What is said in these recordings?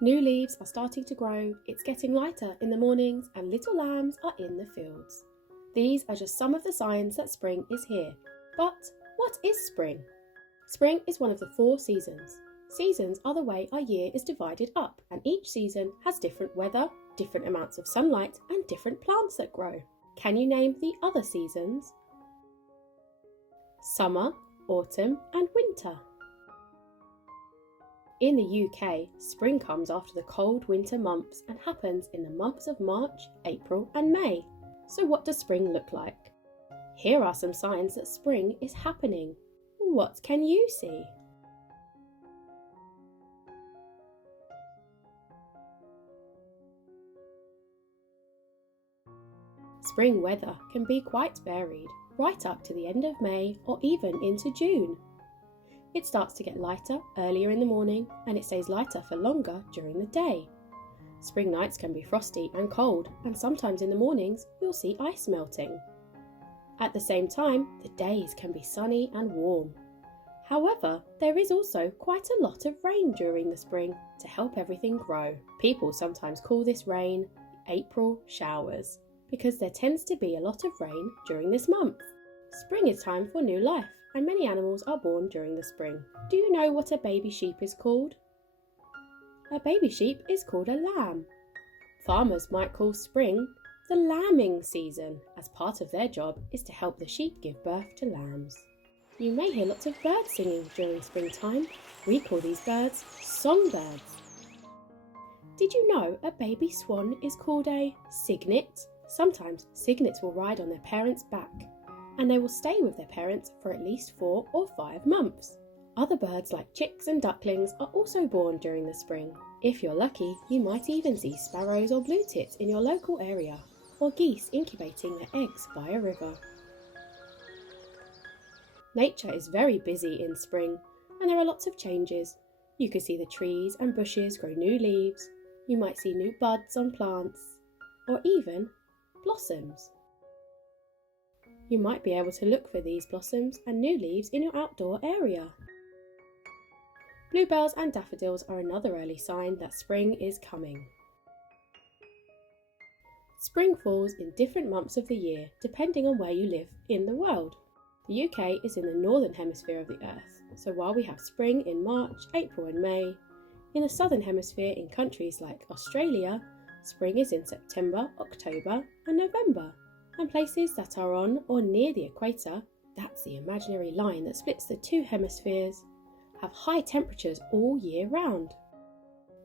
New leaves are starting to grow, it's getting lighter in the mornings, and little lambs are in the fields. These are just some of the signs that spring is here. But what is spring? Spring is one of the 4 seasons. Seasons are the way our year is divided up, and each season has different weather, different amounts of sunlight, and different plants that grow. Can you name the other seasons? Summer, autumn, and winter. In the UK, spring comes after the cold winter months and happens in the months of March, April, and May. So what does spring look like? Here are some signs that spring is happening. What can you see? Spring weather can be quite varied, right up to the end of May or even into June. It starts to get lighter earlier in the morning and it stays lighter for longer during the day. Spring nights can be frosty and cold, and sometimes in the mornings you'll see ice melting. At the same time, the days can be sunny and warm. However, there is also quite a lot of rain during the spring to help everything grow. People sometimes call this rain April showers, because there tends to be a lot of rain during this month. Spring is time for new life, and many animals are born during the spring. Do you know what a baby sheep is called? A baby sheep is called a lamb. Farmers might call spring the lambing season, as part of their job is to help the sheep give birth to lambs. You may hear lots of birds singing during springtime. We call these birds songbirds. Did you know a baby swan is called a cygnet? Sometimes cygnets will ride on their parents' back, and they will stay with their parents for at least 4 or 5 months. Other birds like chicks and ducklings are also born during the spring. If you're lucky, you might even see sparrows or blue tits in your local area, or geese incubating their eggs by a river. Nature is very busy in spring, and there are lots of changes. You can see the trees and bushes grow new leaves, you might see new buds on plants, or even blossoms. You might be able to look for these blossoms and new leaves in your outdoor area. Bluebells and daffodils are another early sign that spring is coming. Spring falls in different months of the year depending on where you live in the world. The UK is in the northern hemisphere of the earth, so while we have spring in March, April and May, in the southern hemisphere in countries like Australia, spring is in September, October and November. And places that are on or near the equator, that's the imaginary line that splits the 2 hemispheres, have high temperatures all year round.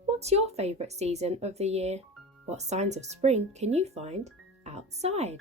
What's your favourite season of the year? What signs of spring can you find outside?